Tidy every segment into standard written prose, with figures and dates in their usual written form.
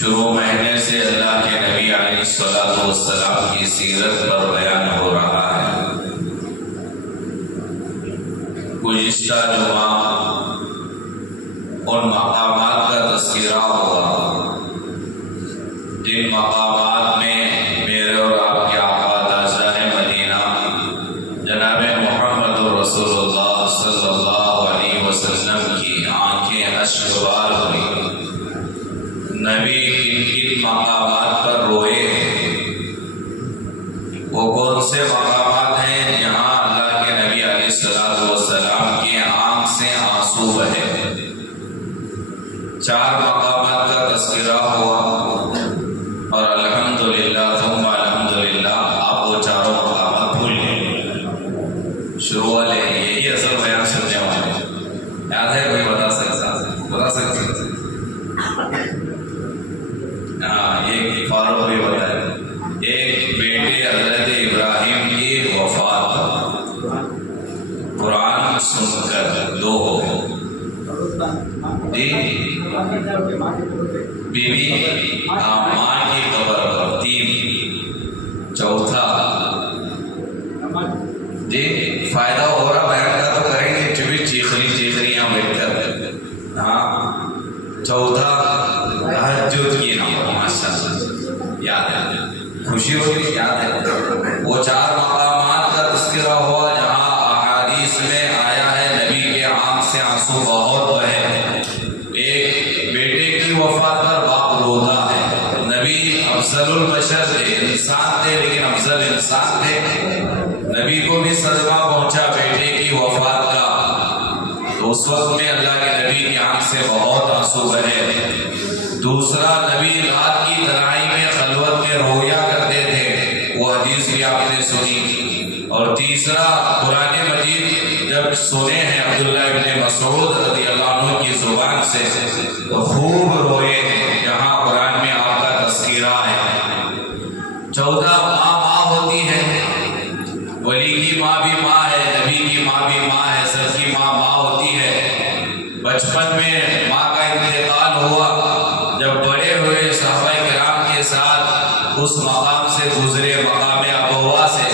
شروع مہینے سے اللہ کے نبی علیہ السلام کی سیرت پر بیان ہو رہا ہے۔ گزشتہ جمعہ ان مقامات کا تذکرہ ہوا جن مقامات میں میرے اور آپ کے آقا تاجدار مدینہ جناب محمد رسول اللہ صلی اللہ علیہ وسلم کی آنکھیں اشکبار ہوئی۔ نبی کن مقامات پر روئے ہیں؟ وہ کون سے مقامات ہیں جہاں اللہ کے نبی علیہ السلام کی آنکھ سے آنسو بہے؟ 4 مقامات کا تذکرہ ہوا اور الحمدللہ ثم الحمدللہ آپ وہ چاروں مقامات بھول گئے۔ شروع والے یہی اصل بیان سننے والے یاد ہے؟ کوئی بتا سکتا ایک فاروق بھی بتائے، ایک بیٹے حضرت ابراہیم کی وفات، قرآن سن کر 2 ہو گئے، بی بی ماں کی قبر پر 3، چوتھا فائدہ ہو رہا بیان کا تو کریں گے چبھی چیخریاں بیٹھ کر، چوتھا تہجد کی نماز، ماشاءاللہ یاد ہے، خوشی ہوتی یاد ہے۔ وہ 4 مقامات کا تذکرہ ہوا جہاں احادیث میں آیا ہے نبی کے آنکھ سے آنسو بہت بہے۔ ایک بیٹے کی وفات پر باپ روتا ہے، نبی افضل البشر تھے، انسان تھے لیکن افضل انسان تھے، نبی کو بھی صدمہ پہنچا بیٹے کی وفات کا، تو اس وقت میں اللہ کے نبی کی آنکھ سے بہت آنسو بہے۔ دوسرا، نبی رات کی تنہائی میں خلوت میں رویا کرتے تھے، وہ حدیث بھی آپ نے سنی۔ اور تیسرا، قرآن مجید جب سنے ہیں عبداللہ ابن مسعود رضی اللہ عنہ کی زبان سے تو خوب روئے ہیں، جہاں قرآن میں آپ کا تذکرہ ہے۔ 14، ماں ہوتی ہے، ولی کی ماں بھی ماں ہے، نبی کی ماں بھی ماں ہے، سب کی ماں ہوتی ہے۔ بچپن میں ماں کا انتقال ہوا، جب بڑے ہوئے صحابہ کرام کے ساتھ اس مقام سے گزرے، مقام ابوا سے،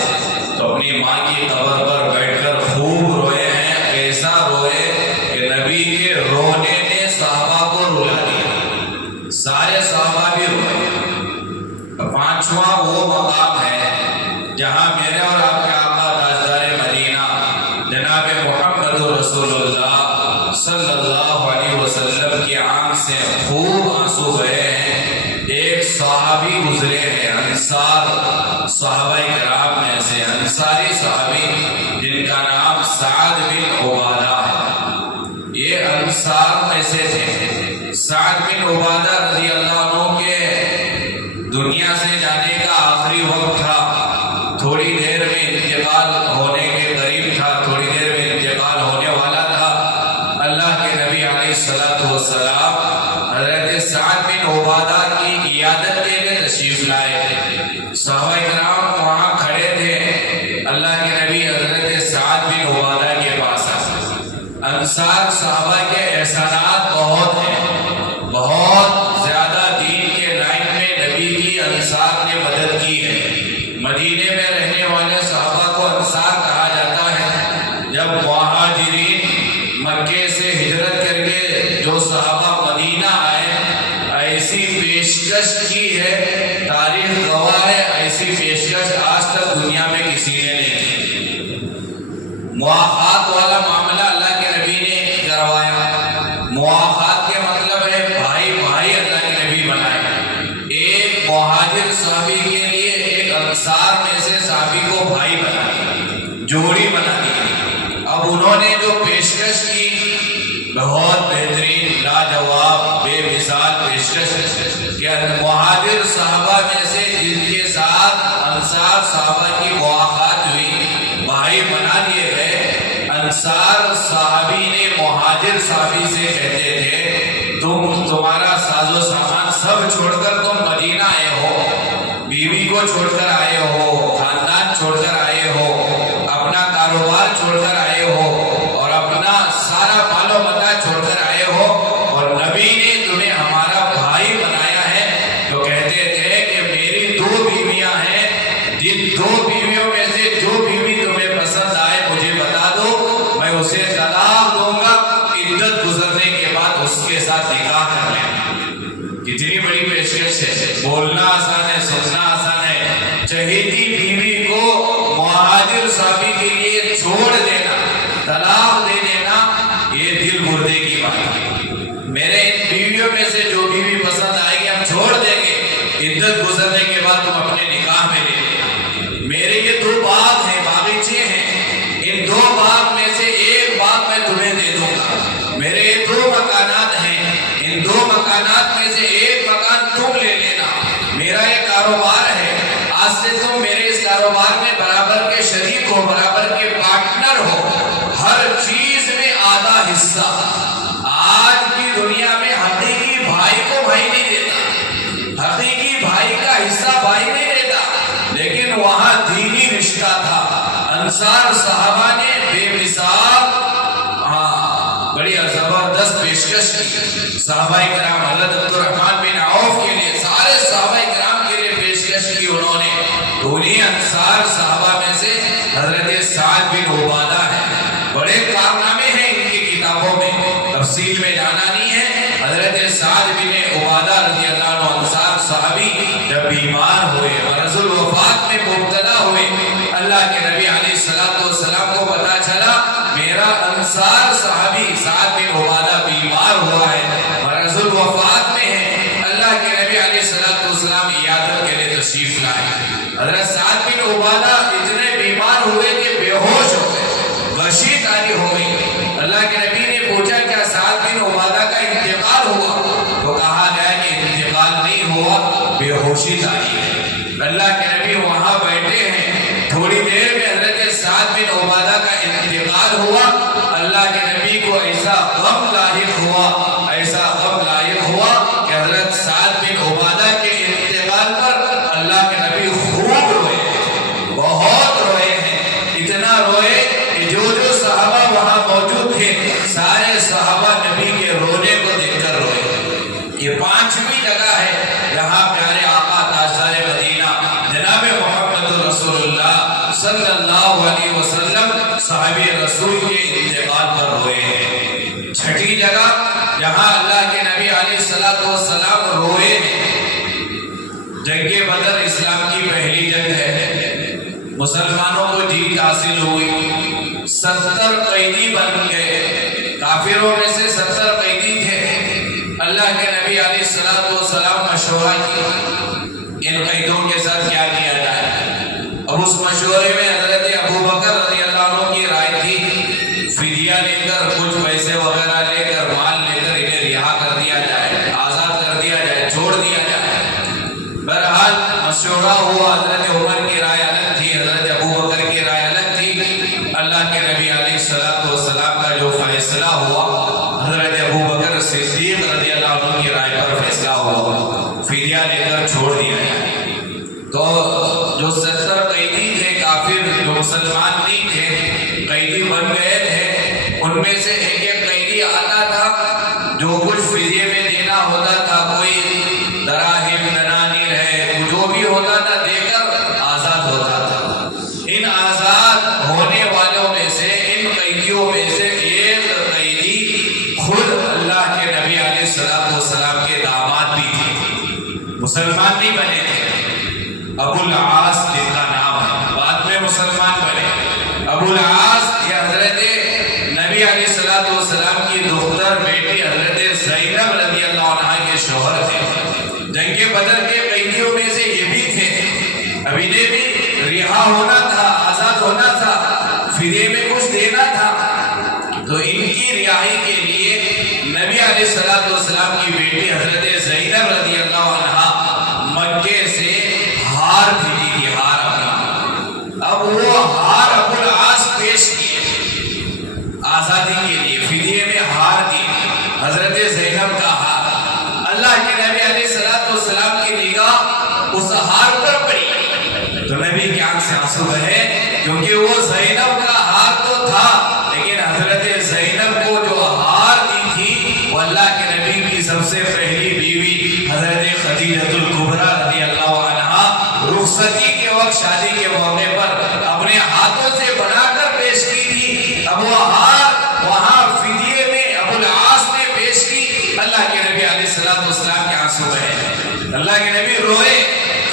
تو اپنی ماں کی قبر پر بیٹھ کر خوب روئے ہیں، ایسا روئے کہ نبی کے رونے نے صحابہ کو رلا دیا، سارے صحابہ بھی روئے۔ 5واں وہ مقام ہے جہاں میرے اور آپ کے آقا تاجدار مدینہ جناب محمد رسول اللہ صلی اللہ علیہ وسلم کی آنکھ سے خوب آنسو بہے ہیں۔ ایک صحابی گزرے ہیں، انصار صحابہ کرام میں سے انصاری صحابی جن کا نام سعد بن عبادہ ہے، یہ انصار میں سے تھے۔ سعد بن عبادہ رضی اللہ عنہ کے دنیا سے جانے کا آخری وقت تھا، تھوڑی دیر میں انتقال ہونے کے قریب تھا، تھوڑی دیر میں انتقال ہونے والا تھا۔ اللہ کے نبی علیہ السلام حضرت سعد بن عبادہ کی عیادت کے لیے تشریف لائے، صحابہ کرام وہاں کھڑے تھے، اللہ کے نبی حضرت سعد بن عبادہ کے پاس آئے۔ انصار صحابہ کے احسانات بہت ہیں، بہت زیادہ دین کے لائن میں نبی کی انصار نے مدد کی ہے۔ مدینے میں رہنے والے صحابہ کو انصار کہا جاتا ہے۔ جب مہاجرین مکے سے ہجرت کر کے جو صحابہ مدینہ آئے، ایسی پیشکش کی ہے، تاریخ گواہ ہے، ایسی پیشکش آج تک دنیا میں کسی نے نہیں کی۔ مواخات والا معاملہ اللہ کے نبی نے کروایا۔ مواخات کے مطلب ہے بھائی بھائی اللہ کے نبی بنائے، ایک مہاجر صحابی کے لیے ایک انصار میں سے صحابی کو بھائی بنا دیا، جوڑی بنا دی۔ اب انہوں نے جو پیشکش کی بہت بہترین، لاجواب، بے مثال پیشکش کہ مہاجر صحابہ میں سے جن کے ساتھ انصار صحابہ کی مواخات ہوئی، بھائی بنا دیے گئے۔ انصار صحابی نے مہاجر صحابی سے کہتے تھے، تمہارا ساز و سامان سب چھوڑ کر تم مدینہ آئے ہو، بیوی کو چھوڑ کر آئے ہو، خاندان چھوڑ کر آئے ہو، اپنا کاروبار چھوڑ کر آئے ہو، اور اپنا سارا مال و متاع چھوڑ کر آئے ہو، اور نبی نے تمہیں ہمارا بھائی بنایا ہے، ساتھ نکاح کر لینا. کتنی بڑی پیشکش ہے. بولنا آسان ہے, سننا آسان ہے. چہیتی بیوی کو مہاجر صحابی کے لیے چھوڑ دینا, طلاق دے دینا, یہ دل مردے کی بات ہے. میرے ان بیویوں میں سے جو بیوی پسند آئے گی ہم چھوڑ دیں گے, عدت گزرنے کے بعد تم اپنے نکاح میں لے لینا. میرے یہ 2 باغ ہیں, باغیچے ہیں, ان 2 باغ میں سے ایک باغ میں تمہیں دے دوں گا. میرے یہ 2 مکانات ہیں, ان 2 مکانات میں سے ایک مکان تم لے لینا. میرا یہ کاروبار ہے, آج سے تم میرے اس کاروبار میں برابر کے شریک ہو, برابر کے پارٹنر ہو. ہر چیز میں آدھا حصہ. آج کی دنیا میں حقیقی بھائی کو بھائی نہیں دیتا, حقیقی بھائی کا حصہ بھائی نہیں دیتا, لیکن وہاں دینی رشتہ تھا. انصار صحابہ نے بے مثال بڑی زبردست پیشکش کی. صحابہ کرام حضرت عبدالرحمن بن عوف کے لیے, سارے صحابہ کرام کے لیے پیشکش کی انہوں نے. انہیں انصار صحابہ میں سے حضرت سعد بن عبادہ ہے. بڑے کارنامے ہیں ان کی کتابوں میں, تفصیل میں جانا نہیں ہے. حضرت سعد بن عبادہ رضی اللہ عنہ انصار صحابی جب بیمار ہوئے, مرض الوفات میں مبتلا ہوئے, اللہ کے نبی علیہ السلام کو پتا چلا میرا انصار صحابی سعد بن عبادہ بیمار ہوا ہے, مرض الوفات میں ہے. اللہ کے نبی علیہ السلام عیادت کے لیے تشریف لائے. حضرت سعد بن عبادہ اتنے بیمار ہوئے کہ بے ہوش ہو گئے, غشی طاری ہو گئی. اللہ کے نبی نے پوچھا کیا سعد بن عبادہ کا انتقال ہوا؟ تو کہا گیا کہ انتقال نہیں ہوا, بے ہوشی طاری ہے. اللہ کے نبی وہاں بیٹھے ہیں, تھوڑی دیر میں حضرت سعد بن عبادہ کا انتقال ہوا. اللہ کے نبی کو ایسا غم لاحق ہوا, ایسا غم لاحق ہوا کہ حضرت سعد بن عبادہ کے انتقال پر اللہ کے نبی خوب روئے, بہت روئے ہیں. اتنا روئے کہ جو صحابہ وہاں موجود تھے سارے صحابہ نبی کے رونے کو دیکھ کر روئے. یہ 5ویں جگہ ہے جہاں پیارے آقا تاجدار مدینہ جناب محمد رسول اللہ صلی اللہ علیہ وسلم صحابی رسول کے انتقال پر روئے ہیں. 6ٹھی جگہ جہاں اللہ کے نبی علیہ السلام روئے ہیں, جنگ بدر اسلام کی پہلی جنگ ہے. مسلمانوں کو جیت حاصل ہوئی, 70 قیدی بن گئے. کافروں میں سے 70 قیدی تھے. اللہ کے نبی علیہ السلام مشورہ کیا ان قیدوں کے ساتھ کیا کیا جائے. اب اس مشورے میں حضرت ابو بکر رضی اللہ عنہ کی رائے تھی فدیہ لے کر, کچھ پیسے وغیرہ لے کر, مال لے کر انہیں رہا کر دیا جائے, آزاد کر دیا جائے, چھوڑ دیا جائے. بہرحال مشورہ ہوا. حضرت عمر کی رائے الگ تھی, حضرت ابو بکر کی رائے الگ تھی. اللہ کے نبی علیہ السلام کا جو فیصلہ ہوا, حضرت ابو بکر صدیق رضی اللہ عنہ کی رائے پر فیصلہ ہوا, فدیہ لے کر چھوڑ دیا جائے. تو جو 70 قیدی تھے کافر, جو مسلمان نہیں تھے, قیدی بن گئے تھے, ان میں سے ایک ایک قیدی آتا تھا جو کچھ فدیے میں دینا ہوتا تھا, کوئی دراہم دنانیر ہے, جو بھی ہوتا تھا دے کر آزاد ہوتا تھا. ان آزاد ہونے والوں میں سے, ان قیدیوں میں سے ایک قیدی خود اللہ کے نبی علیہ السلام کے داماد بھی تھے, مسلمان نہیں بنے تھے. ابو العاص جن کا نام ہے, بعد میں مسلمان بنے. ابو العاص یہ حضرت نبی علیہ السلام کی دختر بیٹی حضرت زینب رضی اللہ عنہ کے شوہر تھے. جنگ بدر کے قیدیوں میں سے یہ بھی تھے. اب انہیں بھی رہا ہونا تھا, آزاد ہونا تھا, فدیے میں کچھ دینا تھا. تو ان کی رہائی کے لیے نبی علیہ السلام کی بیٹی حضرت زینب رضی اللہ عنہ مکے سے ہار بھیجی تھی, ہار اپنا. اب وہ ہار ابو العاص پیش کیے آزادی کے لیے, فدیے میں ہار دی, حضرت زینب کا ہار. اللہ کے نبی علیہ السلام کی نگاہ اس ہار پر پڑی تو نبی کی آنکھ سے آنسو بہے, کیونکہ وہ زینب کا ہار تو تھا, لیکن حضرت زینب کو جو ہار دی تھی وہ اللہ کے نبی کی سب سے پہلی بیوی حضرت خدیجہ الکبریٰ رضی اللہ عنہا رخصتی کے وقت, شادی کے موقع پر اپنے ہاتھوں سے بنا کر پیش کی تھی. اب وہ ہار وہاں فدیے میں ابو العاص نے پیش کی. اللہ کے نبی علیہ السلام کے آنسو بہے، اللہ کے نبی روئے،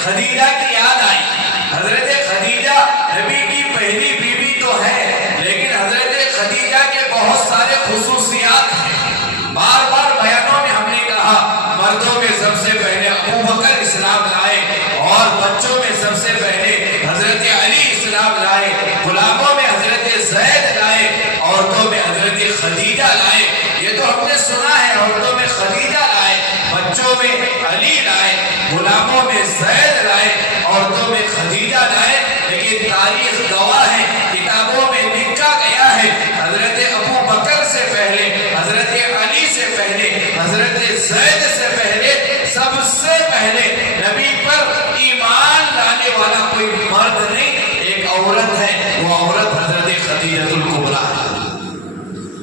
خدیجہ کی یاد آئی۔ حضرت خدیجہ نبی کی پہلی بیوی تو ہے، لیکن حضرت خدیجہ کے بہت سارے خصوصیات ہیں۔ بار بار بیانوں میں ہم نے کہا مردوں میں سب سے پہلے ابو بکر اسلام لائے، اور بچوں میں سب سے پہلے حضرت علی اسلام لائے، غلاموں میں حضرت زید لائے، عورتوں میں حضرت خدیجہ لائے۔ یہ تو ہم نے سنا ہے، عورتوں میں خدیجہ لائے، بچوں میں علی لائے، غلاموں میں زید لائے، عورتوں میں خدیجہ لائے۔ لیکن تاریخ گواہ ہے، کتابوں میں لکھا گیا ہے حضرت ابو بکر سے پہلے، حضرت علی سے پہلے، حضرت زید سے پہلے، سب سے پہلے نبی پر ایمان لانے والا کوئی مرد نہیں، ایک عورت ہے، وہ عورت حضرت خدیجہ الکبریٰ ہے۔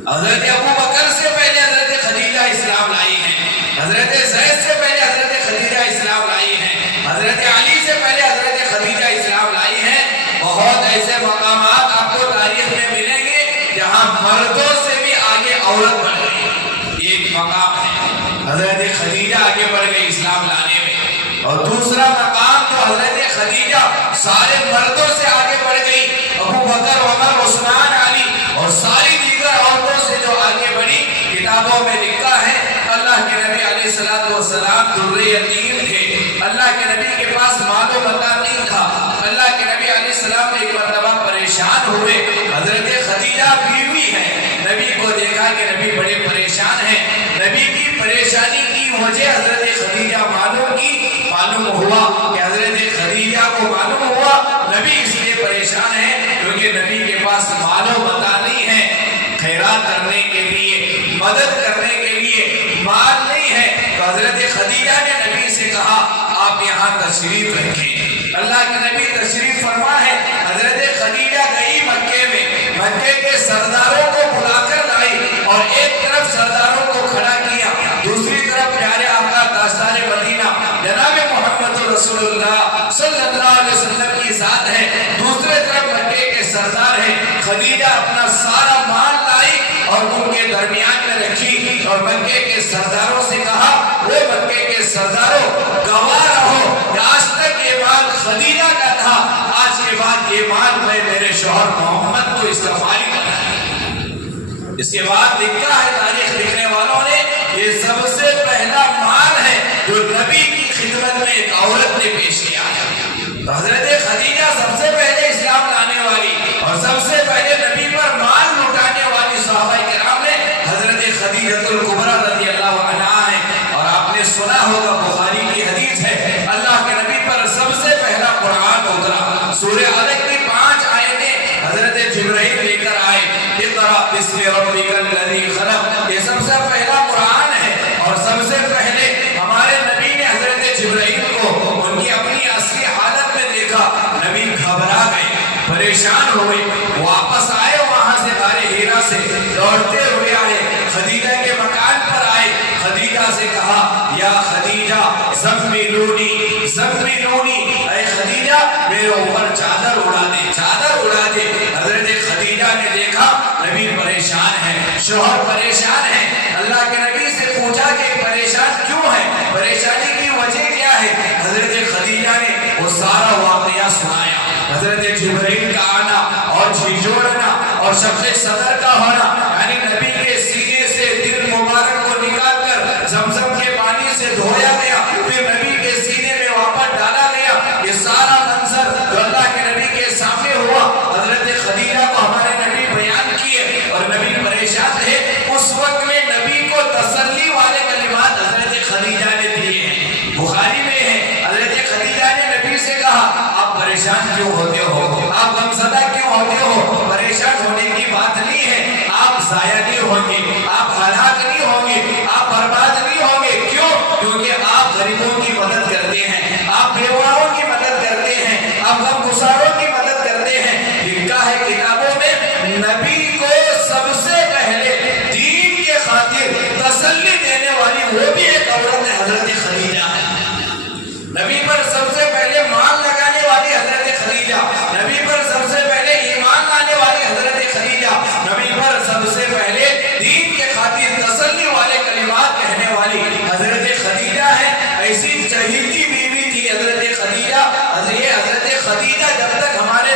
حضرت ابو بکر سے پہلے حضرت خدیجہ اسلام لائی ہیں، حضرت زید سے پہلے حضرت خدیجہ اسلام لائی ہیں، حضرت علی سے پہلے حضرت خدیجہ اسلام لائی ہیں۔ بہت ایسے مقامات آپ کو تاریخ میں ملیں گے جہاں مردوں سے بھی آگے عورت بڑھ گئی۔ ایک مقام ہے حضرت خدیجہ آگے بڑھ گئی اسلام لانے میں، اور دوسرا مقام تو حضرت خدیجہ سارے مردوں سے آگے بڑھ گئی، ابو بکر، عمر، عثمان، علی اور ساری دیگر عورتوں سے جو آگے بڑھی۔ کتابوں میں لکھا ہے اللہ کے نبی علیہ السلام در یتیم تھے، اللہ کے نبی کے پاس مال و متاع نہیں تھا۔ اللہ کے نبی علیہ السلام ایک مرتبہ پریشان ہوئے، حضرت خدیجہ بیوی ہے، نبی کو دیکھا کہ نبی بڑے پریشان ہیں، نبی کی پریشانی کی وجہ حضرت خدیجہ معلوم ہوا کہ حضرت خدیجہ کو معلوم ہوا نبی اس لیے پریشان ہے کیونکہ نبی کے پاس مال و متاع نہیں ہے، خیرات کرنے کے لیے، مدد کرنے کے لیے مال نہیں ہے۔ تو حضرت خدیجہ نے نبی سے کہا آپ یہاں تشریف رکھیں۔ اللہ کے نبی تشریف فرما ہے، حضرت خدیجہ گئی مکے میں، مکے کے سرداروں کو بلا کر لائی، اور ایک طرف سرداروں کو کھڑا کیا، دوسری طرف پیارے آقا تاجدار مدینہ جناب محمد رسول اللہ صلی اللہ علیہ وسلم کی ذات ہے، دوسرے طرف مکے کے سردار ہیں۔ خدیجہ اپنا سارا مال لائی اور ان کے درمیان میں رکھی، اور مکے کے سرداروں سے کہا وہ مکے کے سرداروں گواہ رہو کہ آج تک یہ مال خدیجہ کا تھا، آج کے بعد یہ مال میں میرے شوہر محمد کو اس کا مالک بنایا۔ اس کے بعد لکھا ہے تاریخ لکھنے والوں نے یہ سب سے پہلا مال ہے جو نبی کی خدمت میں ایک عورت نے پیش کیا ہے۔ تو حضرت خدیجہ سب سے پہلے اسلام لانے والی اور سب سے پہلے نبی پر مال لٹانے والی صحابہ کرام میں حضرت خدیجہ الکبریٰ رضی اللہ عنہا ہے۔ اور آپ نے سنا ہوگا بخاری کی حدیث ہے، اللہ کے نبی پر سب سے پہلا قرآن اترا، سورہ علق کی 5 آیتیں حضرت جبرائیل لے کر آئے، اقرأ باسم ربک الذی خلق، یہ سب سے پہلا قرآن ہے۔ اور سب سے پہلے ہمارے نبی نے حضرت جبرائیل کو ان کی اپنی اصلی حالت میں دیکھا، نبی گھبرا گئے، پریشان ہوئے، واپس آئے وہاں سے غار حرا سے دوڑتے ہوئے آئے، خدیجہ کے مکان پر آئے، خدیجہ سے کہا یا خدیجہ زملونی زملونی، اے خدیجہ میرے اوپر چادر اڑا دے، چادر اڑا دے۔ حضرت خدیجہ نے دیکھا نبی پریشان ہے، شوہر پریشان ہے، اللہ کے نبی سے پوچھا کہ پریشان کیوں ہے، پریشانی کی وجہ کیا ہے؟ حضرت خدیجہ نے وہ سارا واقعہ سنایا، حضرت جبرائیل کا آنا اور جھنجھوڑنا اور شق صدر کا ہونا، یعنی نبی کے سینے سے دل مبارک کو نکال کر زمزم کے پانی سے دھویا گیا، پھر نبی کے سینے میں واپس ڈالا گیا، یہ سارا منظر جو اللہ کے نبی کے سامنے ہوا، حضرت خدیجہ کو ہمارے نبی بیان کیے، اور نبی پریشان تھے۔ اس وقت میں نبی کو تسلی والے کلمات حضرت خدیجہ نے دیے ہیں، بخاری میں ہے، حضرت خدیجہ نے نبی سے کہا آپ پریشان کیوں ہوتے ہو، آپ غمزدہ کیوں ہوتے ہو؟ پریشان ہونے کی بات نہیں ہے، آپ ضائع نہیں ہوں گے، آپ ہلاک نہیں ہوں گے، آپ برباد نہیں ہوں گے۔ کیوں؟ کیونکہ آپ غریبوں کی مدد کرتے ہیں، آپ بیواؤں کی مدد کرتے ہیں، آپ غمگساروں کی مدد کرتے ہیں۔ لکھا ہے کتابوں میں نبی کو سب سے پہلے دین کے خاطر تسلی دینے والی وہ بھی ایک عورت ہے، حضرت خدیجہ ہے۔ نبی پر سب سے پہلے مال لگانے والی حضرت خدیجہ، نبی پر سب سے پہلے ایمان لانے والی حضرت خدیجہ، نبی پر سب سے پہلے دین کے خاطر تسلی والے کلمات کہنے والی حضرت خدیجہ ہے، ایسی چہیتی بیوی تھی حضرت خدیجہ. یہ حضرت خدیجہ جب تک ہمارے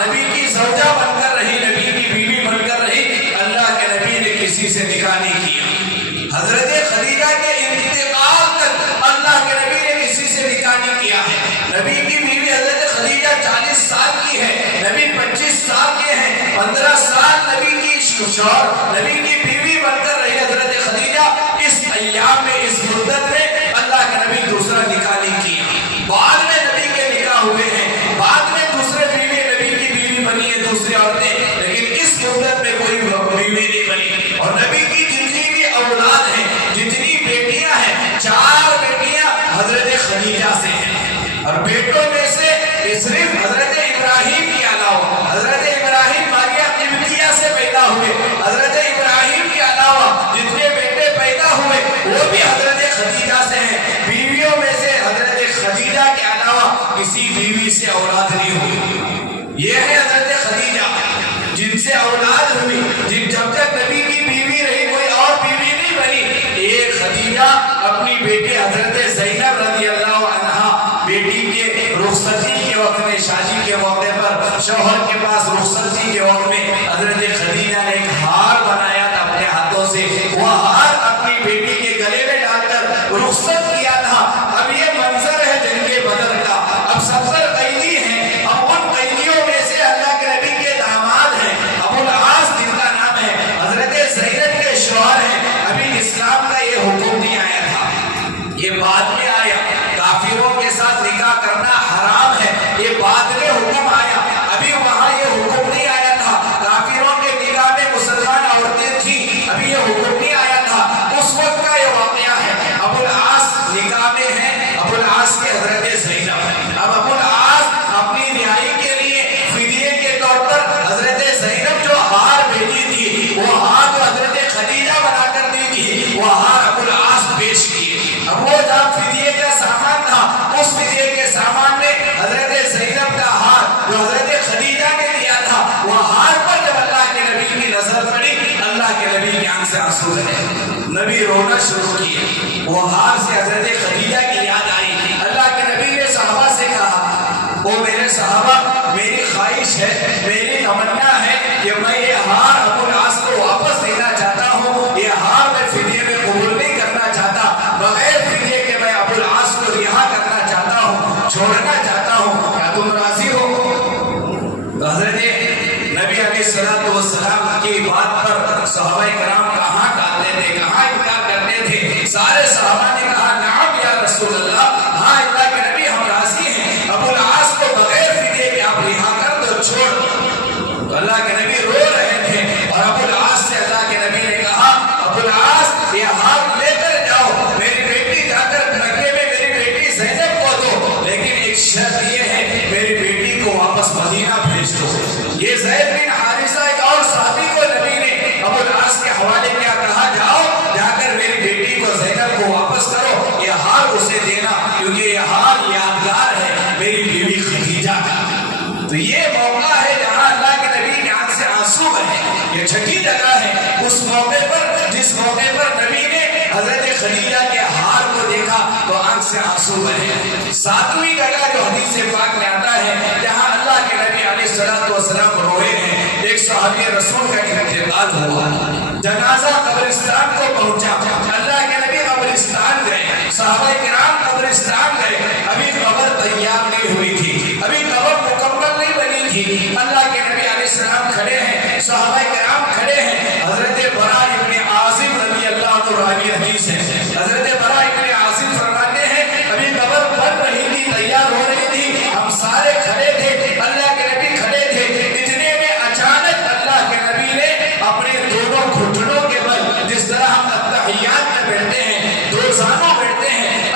نبی کی زوجہ بن کر رہی، نبی کی بیوی بن کر رہی، اللہ کے نبی نے کسی سے نکاح نہیں کیا. حضرت خدیجہ کے انتقال تک اللہ کے نبی نے کسی سے نکاح نہیں کیا ہے. نبی کی بیوی حضرت خدیجہ 40 سال کی ہے، نبی 25 سال کے ہیں. 15 سال نبی کی شوہر، نبی کی بیوی بن کر رہی حضرت خدیجہ. اس ایام میں، اس مدت میں اللہ کے نبی دوسرا نکاح نہیں کیا. بعد میں نبی کے نکاح ہوئے ہیں، بعد میں دوسرے بیوی نبی کی بیوی بنی ہے دوسری عورتیں، لیکن اس مدت میں کوئی بیوی نہیں بنی. اور نبی کی جتنی بھی اولاد ہیں، جتنی بیٹیاں ہیں، 4 بیٹیاں حضرت خدیجہ سے ہیں. اور بیٹوں میں سے صرف حضرت ابراہیم کے علاوہ، حضرت ابراہیم ماریہ قبطیہ سے پیدا ہوئے، حضرت ابراہیم کے علاوہ جتنے بیٹے پیدا ہوئے وہ بھی حضرت خدیجہ سے ہیں. بیویوں میں سے حضرت خدیجہ کے علاوہ کسی بیوی سے اولاد نہیں ہوئی. یہ ہے حضرت خدیجہ جن سے اولاد ہوئی، جب تک نبی کی بیوی رہی کوئی اور بیوی نہیں بنی. ایک خدیجہ اپنی بیٹی حضرت زینب رضی اللہ عنہا، بیٹی کے رخصتی کے وقت میں، شادی کے موقع پر شوہر کے پاس رخصتی کے وقت میں حضرت خدیجہ نے ایک ہار بنایا تھا اپنے ہاتھوں سے. وہ ہار اپنی بیٹی کے گلے میں ڈال کر رخصت کیا تھا. اب یہ منظر ہے جنگ بدر کا. اب 70 قیدی ہیں. اب ان قیدیوں میں سے اللہ کے نبی کے داماد ہیں ابو العاص جن کا نام ہے، حضرت زینب کے شوہر ہیں. ابھی اسلام کا یہ حکم نہیں آیا تھا، یہ بعد میں آیا. کافروں کے ساتھ نکاح کرنا حرام ہے، یہ بعد میں حکم آیا. ابھی وہاں یہ حکم نہیں آیا تھا. کافروں کے نکاح میں مسلمان عورتیں تھیں، ابھی یہ حکم نہیں آیا تھا. اس وقت کا یہ واقعہ ہے. ابو العاص نکاح میں ہیں، ابو العاص کے حضرت زینب. اب ابو العاص اپنی رہائی کے لیے فدیے کے طور پر حضرت زینب جو ہار بھیجی تھی، وہ ہار جو حضرت خدیجہ بنا کر دی تھی، وہ ہار ابو العاص پیش کیے. اب وہ جب فدیے کا سامان تھا، اس فدیے کے سامان میں حضرت زینب کا ہار جو حضرت خدیجہ نے دیا تھا، وہ ہار پر جب اللہ کے نبی کی نظر پڑی، اللہ کے نبی کی آنکھ سے آنسو رہے. نبی رونا شروع کیے. وہ ہار سے حضرت خدیجہ کی یاد آئی. اللہ کے نبی نے صحابہ سے کہا، وہ میرے صحابہ، میری خواہش ہے، میری تمنا ہے کہ میں یہ ہار ابو العاص کو واپس دینا چاہتا ہوں. یہ ہار میں فدیے میں قبول نہیں کرنا چاہتا. بغیر فدیے کے میں ابو العاص کو رہا کرنا چاہتا ہوں، چھوڑنا چاہتا ہوں. کیا تم راضی ہو؟ حضرت نبی علیہ السلام کی بات پر صحابہ کرام کہاں ٹالتے تھے، کہاں انکار کرتے تھے. سارے صحابہ نے کہا نعم یا رسول اللہ، ہاں اللہ کے نبی ہم راضی ہیں. ابو العاص کو بغیر فدیے کے آپ رہا کر دو، چھوڑ دو. اللہ کے نبی رو رہے تھے اور ابو العاص سے اللہ کے نبی نے کہا، ابو العاص یہ ہاتھ لے کر جاؤ، میری بیٹی جا کر مکے میں میری بیٹی زینب کو دو، لیکن ایک شرط یہ ہے میری بیٹی کو واپس مدینہ بھیج دو. یہ زید بن حارثہ ایک اور صحابی کو نبی نے ابو العاص کے حوالے کیا، کہا جاؤ جا کر میری بیٹی کو زینب کو واپس کرو، یہ ہار اسے دینا، کیونکہ یہ ہار یادگار ہے میری بیوی خدیجہ کا. تو یہ موقع ہے جہاں اللہ کے نبی کی آنکھ سے آنسو بہے. یہ چھٹی جگہ ہے اس موقع پر، جس موقع پر نبی نے حضرت خدیجہ کے ہار کو دیکھا تو آنکھ سے آنسو بہے. 7ویں جگہ جو حدیث پاک میں آتا ہے جہاں اللہ کے نبی علیہ السلام روئے ہیں، ایک صحابی رسول کا انتقال ہوا. جنازہ قبرستان کو پہنچا. اللہ کے نبی قبرستان گئے، صحابہ کرام قبرستان گئے. ابھی قبر تیار نہیں ہوئی تھی، ابھی قبر مکمل نہیں بنی تھی. اللہ کے نبی علیہ السلام کھڑے ہیں، صحابہ کرام کھڑے ہیں. حضرت براء ابن عازب رضی اللہ عنہ راوی حدیث ہے. حضرت براء ابن عازب فرماتے ہیں ابھی قبر بن رہی تھی، تیار ہو رہی تھی، ہم سارے کھڑے تھے، اللہ کے نبی کھڑے تھے. اتنے میں اچانک اللہ کے نبی نے اپنے دونوں گھٹنوں کے بل، جس طرح ہم التحیات میں بیٹھتے ہیں، دو زانوں بیٹھتے ہیں،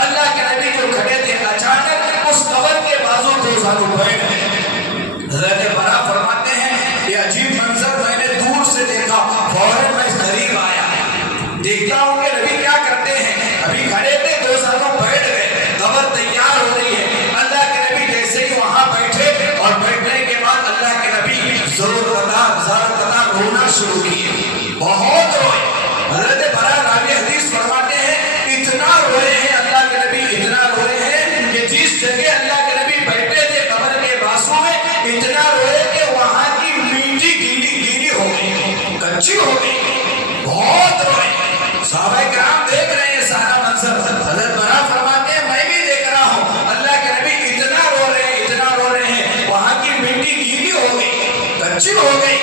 ہو گئی.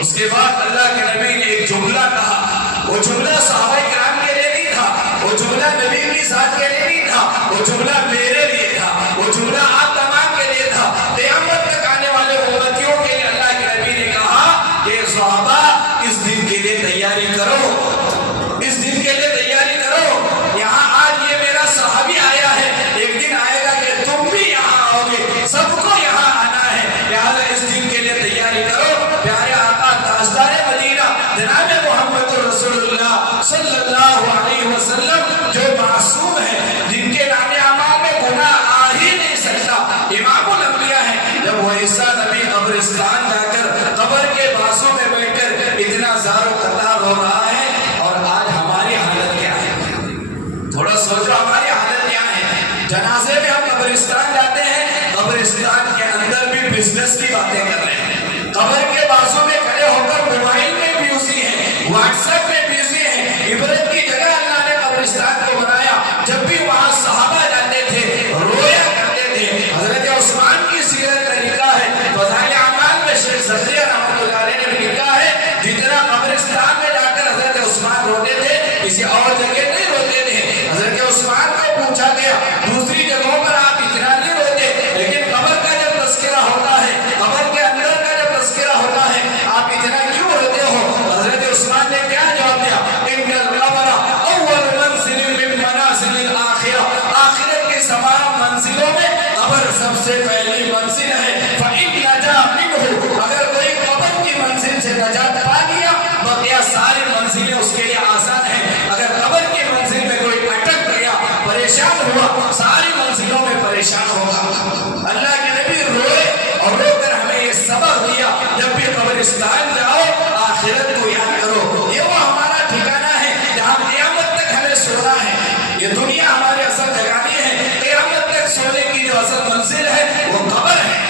اس کے بعد اللہ کے نبی نے ایک جملہ کہا. وہ جملہ صحابہ کرام کے لیے نہیں تھا, وہ جملہ نبی کی ذات کے لیے نہیں تھا, وہ جملہ میرے لیے تھا, وہ جملہ آپ تمام کے لیے تھا. قیامت تک آنے والے امتیوں کے لیے اللہ کے نبی نے کہا کہ صحابہ اس دن کے لیے تیاری کرو, اس دن کے لیے تیاری کرو. یہاں آج یہ میرا صحابی آیا ہے, ایک دن آئے گا کہ تم بھی یہاں آؤ گے, سب کو یہاں آنا ہے, لہذا اس دن کے لیے تیاری کرو. پیارے آقا تاجدار مدینہ جناب محمد رسول اللہ صلی اللہ علیہ وسلم جو معصوم ہے, جن کے نام اعمال میں گناہ آ ہی نہیں سکتا, امام الانبیاء ہے, جب وہ عیسیٰ نبی قبرستان جا کر قبر کے بازو میں بیٹھ کر اتنا زار و قطار ہو رہا ہے, اور آج ہماری حالت کیا ہے؟ تھوڑا سوچو ہماری حالت کیا ہے. جنازے میں ہم قبرستان جاتے ہیں, قبرستان کے اندر بھی بزنس کی باتیں کر رہے ہیں, قبر کے بازو میں کھڑے ہو کر موبائل میں بیوزی ہیں, واٹس ایپ میں بیوزی ہیں. عبرت کی جگہ اللہ نے قبرستان کو بنایا. جب بھی وہاں صحابہ جاتے تھے رویا کرتے تھے. حضرت عثمان کی سیرت کا لکھا ہے, فضائل اعمال میں شیخ صدیق رحمۃ اللہ علیہ نے لکھا ہے, جتنا قبرستان میں جا کر حضرت عثمان روتے تھے کسی اور جگہ نہیں روتے تھے. حضرت عثمان کو پوچھا گیا دوسری جگہوں پر آپ اتنا نہیں روتے, لیکن قبر کا جب تذکرہ ہوتا ہے, قبر کے اندر کا جب تذکرہ ہوتا ہے, آپ اتنا کیوں روتے ہو؟ حضرت عثمان نے کیا جواب دیا؟ ان القبر اول منزل من منازل الاخرہ, آخرت کی تمام منزلوں میں قبر سب سے پہلی منزل ہے. فإن نجا منه, اگر کوئی قبر کی منزل سے نجات پا گیا, بقیہ ساری منزلیں اس کے لیے آسان ہیں. اگر قبر کی منزل میں کوئی اٹک گیا, پریشان ہوا, ساری منزلوں میں پریشان ہوگا. اللہ کے نبی روئے اور رو کر ہمیں یہ سبق دیا, جب بھی قبرستان جاؤ آخرت کو یاد کرو. یہ وہ ہمارا ٹھکانہ ہے جہاں قیامت تک ہمیں سونا ہے. یہ دنیا ہماری اصل جگانی ہے, قیامت تک سونے کی جو اصل منزل ہے وہ قبر ہے.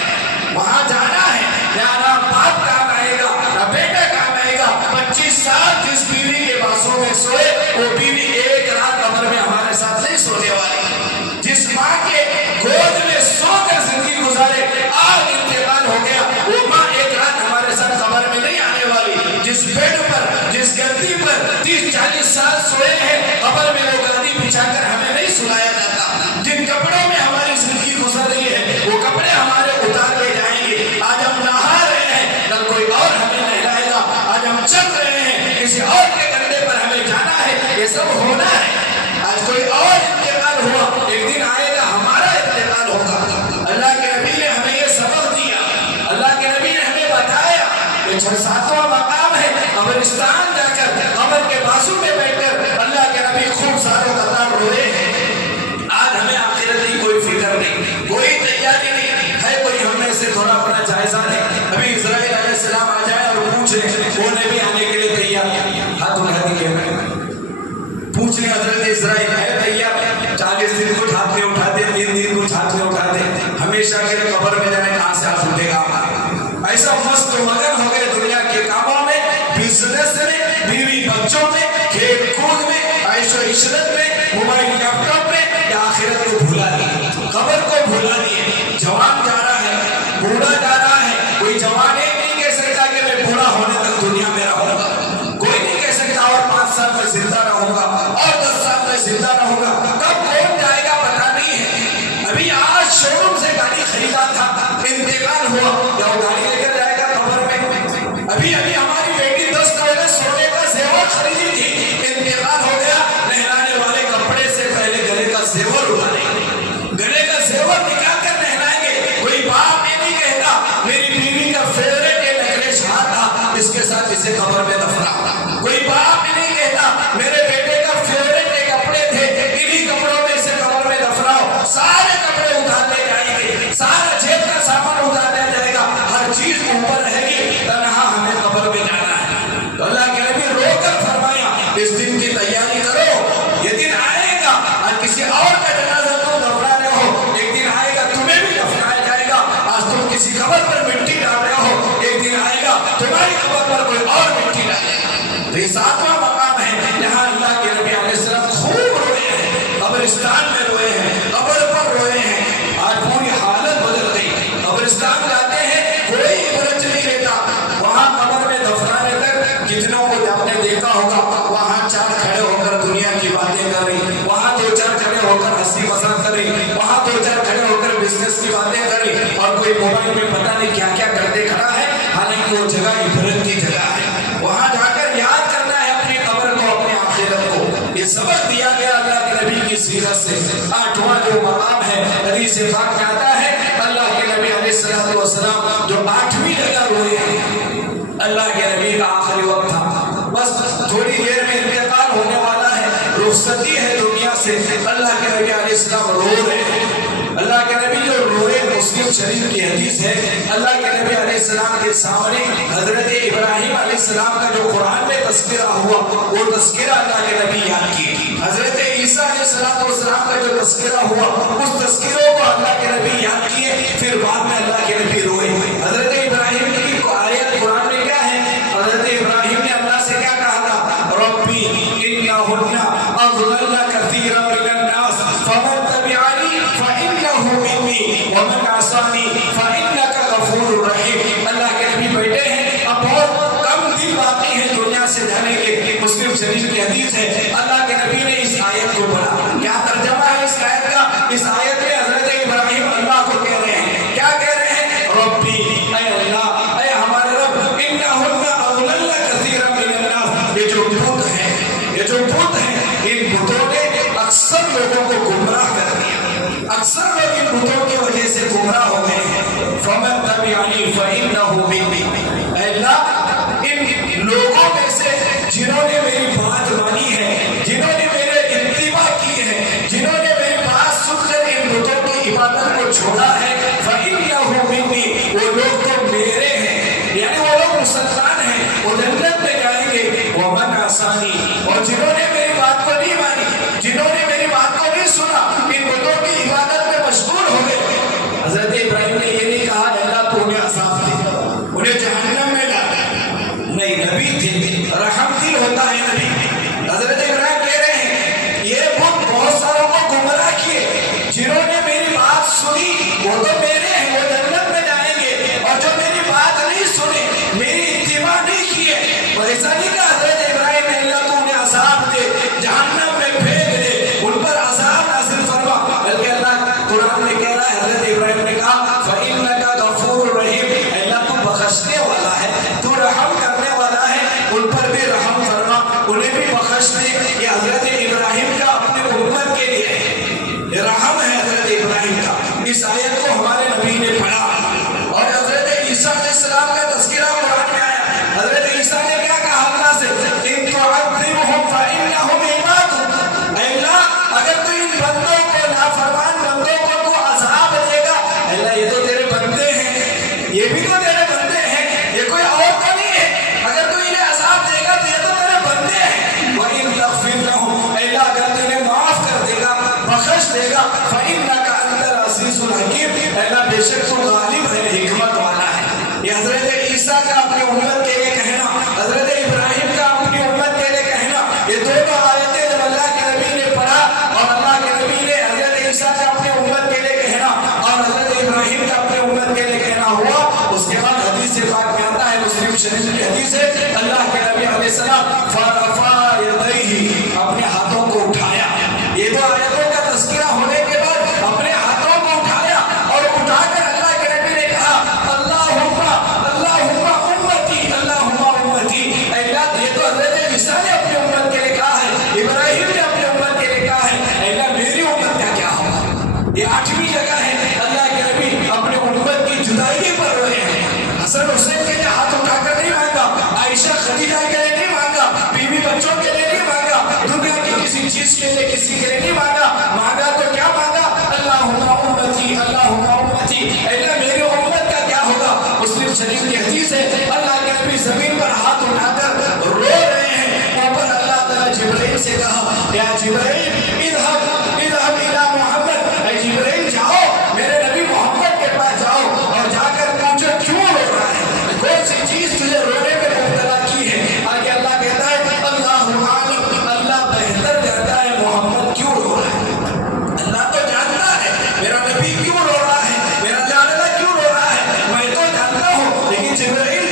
وہاں جانا ہے, یہاں نہ باپ کام آئے گا نہ بیٹا کام آئے گا. 25 سال جس بیوی کے بازوں میں سوئے, وہ بیوی ایک رات قبر میں ہمارے ساتھ نہیں سونے والی. جس ماں کے گود میں سو کر زندگی گزارے, آج انتقال ہو گیا, وہ ماں ایک رات ہمارے ساتھ قبر میں نہیں آنے والی. جس بیڈ پر, جس گدی پر 30-40 سال سوئے ہیں, قبر میں وہ گدی بچھا کر ہمیں نہیں سلایا جاتا. جن کپڑوں میں ہماری زندگی گزر رہی ہے, وہ کپڑے ہمارے اتار لے جائیں گے. آج ہم نہا رہے ہیں, کل کوئی اور ہمیں نہلائے گا. آج ہم چل رہے ہیں, کسی اور کے کندھے پر ہمیں جانا ہے. یہ سب ہونا ہے. آج کوئی اور انتقال ہوا, ایک دن آئے گا ہمارا انتقال ہوگا. اللہ کے نبی نے ہمیں یہ سبق دیا, اللہ کے نبی نے ہمیں بتایا. یہ 6-7واں مقام ہے, قبرستان جا کر قبر کے بازو میں بیٹھ کر اللہ کے نبی خوب سارے قطار روئے ہیں. آج ہمیں آخرت کی کوئی فکر نہیں, کوئی تیاری نہیں ہے. کوئی ہم میں سے تھوڑا اپنا جائزہ لے. ابھی اسرائیل علیہ السلام آ جائے اور پوچھے, وہ نبی آنے کے لیے تیار, ہاتھ اٹھا دیجیے. پوچھ لیں حضرت اسرائیل ہے تیار؟ 40 دن کچھ ہاتھ میں اٹھاتے, 3 دن کچھ ہاتھ میں اٹھاتے, ہمیشہ کے لیے قبر میں جانے کہاں سے ہاتھ اٹھے گا ہمارا؟ ایسا مست و مگن ہو گئے دنیا کے کاموں میں, بزنس میں, بیوی بچوں میں, کھیل کود میں, عیش و عشرت میں, موبائل لیپ ٹاپ میں, یا آخرت کو بھولا دیے, قبر کو بھولا دیے. جوان جا رہا ہے, بوڑھا جا رہا ہے. کوئی جوان ایک نہیں کہہ سکتا کہ میں بوڑھا ہونے تک دنیا میں رہوں گا. کوئی نہیں کہہ سکتا اور 5 سال میں زندہ رہوں گا, اور 10 سال میں زندہ رہوں گا. کب کون جائے گا پتہ نہیں ہے. ابھی آج شو روم سے گاڑی خریدا تھا, انتقال ہوا, یا وہ گاڑی لے کر جائے گا قبر میں. ابھی ہماری بیٹی 10 تولے سونے کا زیور خریدی تھی, انتقال ہو گیا. نہلانے والے کپڑے سے پہلے گلے کا زیور اٹھائیں گے, گلے کا زیور نکال کر نہلائیں گے. کوئی باپ یہ نہیں کہتا میری بیوی کا فیوریٹ یہ نکلیس ہاتھ تھا, اس کے ساتھ اسے قبر میں دفنا. کوئی باپ یہ نہیں کہتا میرے بیٹے کا فیوریٹ یہ کپڑے تھے, انہی کپڑوں میں اسے قبر میں دفناؤ. سارے کپڑے اتار لے جائیں گے, سارا جیب کا سامان اتار لیا جائے گا, ہر چیز اوپر رہے گی, تنہا ہمیں قبر میں جانا ہے. تو اللہ کے نبی رو کر فرمایا اس دن کی تیاری کرو, یہ دن آئے گا. آج کسی اور کا جنازہ تم دفنا رہے ہو, ایک دن آئے گا تمہیں بھی دفنایا جائے گا. آج تم کسی قبر پر مٹی ڈال رہے ہو, ایک دن آئے گا تمہاری قبر پر کوئی اور مٹی ڈالے گا. تو یہ 7واں مقام ہے جہاں اللہ کے نبی علیہ السلام خوب روئے ہیں, قبرستان میں روئے ہیں, قبر پر روئے ہیں. آج پوری حالت بدل گئی. قبرستان جاتے ہیں, کوئی عبرت نہیں لیتا. باتیں کر رہی, وہاں دو چار کھڑے ہو کر ہنسی مذاق کر رہی, وہاں دو چار کھڑے ہو کر بزنس کی باتیں کر رہی, اور کوئی موبائل میں پتہ نہیں کیا کیا کرتے کھڑا ہے, حالانکہ وہ جگہ عبرت کی جگہ ہے. وہاں جا کر یاد کرنا ہے اپنی قبر کو, اپنے آخرت کو. یہ سبق دیا گیا اللہ کے نبی کی سیرت سے. آٹھواں جو مقام ہے حدیث پاک میں آتا ہے, اللہ کے نبی علیہ السلام جو آٹھویں جگہ روئے ہیں, اللہ کے نبی کا آخری وقت تھا, بس تھوڑی دیر میں انتقال ہونے والا ہے, رخصتی ہے دنیا سے. اللہ کے نبی علیہ السلام رو رہے ہیں. اللہ کے نبی جو روئے, مسلم شریف کی حدیث ہے, اللہ کے نبی علیہ السلام کے سامنے حضرت ابراہیم علیہ السلام کا جو قرآن میں تذکرہ ہوا, وہ تذکرہ اللہ کے نبی یاد کیے. حضرت عیسیٰ علیہ السلام کا جو تذکرہ ہوا, اس تذکروں کو اللہ کے نبی یاد کیے. پھر بعد میں اللہ کے نبی روئے. حضرت ابراہیم کی آیت قرآن میں کیا ہے, حضرت ابراہیم نے اللہ سے کیا کہا تھا, ربی انہن اضللن کثیرا من الناس فمن تبعنی فانہ منی ومن عصانی فانک غفور رحیم. اللہ کے نبی بیٹھے ہیں, اب بہت کم دن باقی ہیں دنیا سے جانے کے. مسلم شریف کی حدیث ہے, اللہ کے نبی نے اس آیت کو پڑھا. کیا ترجمہ ہے اس آیت کا؟ اس آیت میں حضرت ابراہیم اللہ کو کہہ رہے ہیں, کیا کہہ رہے ہیں, ربی, اے اللہ, اے ہمارے رب, انہن اضللن کثیرا من الناس. یہ جو بت ہیں, یہ جو بت ہیں, ان بتوں نے اکثر لوگوں کو گمراہ کر دیا. اکثر لوگ ان بتوں کی وجہ سے گمراہ ہو گئے ہیں. فمن تبعنی فانہ منی. اے اللہ, ان لوگوں میں سے جنہوں نے میری بات مانی ہے, جنہوں نے میرے اتباع کی ہے, جنہوں نے میری بات سن کر ان بتوں کی عبادت کو چھوڑا ہے, فانہ منی, وہ لوگ تو میرے ہیں, یعنی وہ لوگ مسلمان ہیں, وہ جنت میں جائیں گے. ومن عصانی, اور جنہوں نے میری بات کو نہیں مانی, جنہوں نے میری بات کو نہیں سنا, ان بتوں کی عبادت میں مشغول ہو گئے. حضرت ابراہیم نے یہ نہیں کہا اللہ تو انہیں عذاب دے, انہیں جہنم میں ڈال. نہیں, نبی تھے, رحم دل ہوتا ہے نبی. حضرت ابراہیم کہہ رہے ہیں یہ بت بہت ساروں کو گمراہ کیے, جنہوں نے میری بات سنی وہ تو میرے ہیں, وہ جنت میں جائیں گے, اور جو میری بات نہیں سنی, میری اتباع نہیں کیے, اور ایسا نہیں کہا حضرت ابراہیم نے اللہ تو انہیں عذاب دے, جہنم میں پھینک دے, ان پر عذاب نازل فرما, بلکہ اللہ قرآن میں کہہ رہا ہے, حضرت ابراہیم نے کہا فإنک غفور رحیم. اللہ تو بخشنے والا ہے, تو رحم کرنے والا ہے, ان پر بھی رحم فرما, انہیں بھی بخش دے. یہ حضرت ابراہیم کا اپنے امت کے لیے ہے, رحم ہے حضرت ابراہیم کا. اس آیت کو ہمارے نبی نے پڑھا, اور حضرت عیسیٰ علیہ السلام کا تذکرہ قرآن میں آیا. حضرت عیسیٰ نے کیا کہا اللہ سے, ان تعذبهم فإنهم عبادك. اے اللہ, اگر تو ان بندوں کو, نافرمان بندوں کو تو عذاب دے گا, اللہ یہ تو تیرے بندے ہیں, یہ بھی تو تیرے بندے ہیں, یہ کوئی اور تو نہیں ہے, اگر تو انہیں عذاب دے گا تو یہ تو تیرے بندے ہیں. وَإِن تَغْفِرْ لَهُمْ, اے اللہ اگر تو انہیں معاف کر دے گا, بخش دے گا, فَإِنَّكَ أَنْتَ الْعَزِيزُ الْحَكِيمُ, اے اللہ بے شک تو غالب ہے, حکمت والا ہے. یہ حضرت عیسیٰ کا اپنی امت کے لیے کہنا, حضرت ابراہیم کا اپنی امت کے لیے کہنا, یہ دونوں آیتیں جب اللہ کے نبی نے پڑھا, اور اللہ کے نبی نے حضرت عیسیٰ کا اپنی امت کے لیے کہنا, اور حضرت ابراہیم کا اپنی امت کے لیے کہنا ہوا, اس کے بعد حدیث پاک میں آتا ہے, مسلم شریف کی حدیث ہے, اللہ کے نبی علیہ السلام فرفع یدیہ, اپنے ہاتھوں کو اٹھایا. یہ دو آیتوں کا تذکرہ ہونے کے بعد اپنے ہاتھوں کو اٹھایا, اور اٹھا کر اللہ کے نبی نے کہا اللہم امتی, اللہم امتی. اے اللہ, یہ تو حضرت عیسیٰ نے اپنی امت کے لیے کہا ہے, ابراہیم نے اپنی امت کے لیے کہا ہے, اے اللہ میری امت کا کیا ہوگا. یہ آٹھویں جگہ ہے, اللہ کے نبی اپنے امت کی جدائی پر روئے ہیں. حسن حسین کے لیے ہاتھ اٹھا کر نہیں مانگا, عائشہ خدیجہ کے لیے نہیں مانگا, بیوی بچوں کے لیے نہیں مانگا, دنیا کی کسی چیز کے لیے کسی کے لیے نہیں مانگا. مانگا تو کیا مانگا, اللہم امتی, اللہم امتی. اے اللہ میری امت کا کیا ہوگا. مسلم شریف کی حدیث ہے, اللہ کے نبی زمین پر ہاتھ اٹھا کر رو رہے ہیں. اوپر اللہ تعالیٰ جبرائیل سے کہا, یا جبرائیل اذهب الى محمد, اے جبرائیل جاؤ میرے نبی محمد کے پاس جاؤ, اور جا کر پوچھو کیوں رو رہا ہے, کون سی چیز تجھے رونے میں مبتلا کی ہے. آگے اللہ کہتا ہے اللہ عالم, اللہ بہتر جانتا ہے محمد کیوں رو رہا ہے. اللہ تو جانتا ہے میرا نبی کیوں رو رہا ہے, میرا لاڈلا کیوں رو رہا ہے, میں تو جانتا ہوں, لیکن جبرائیل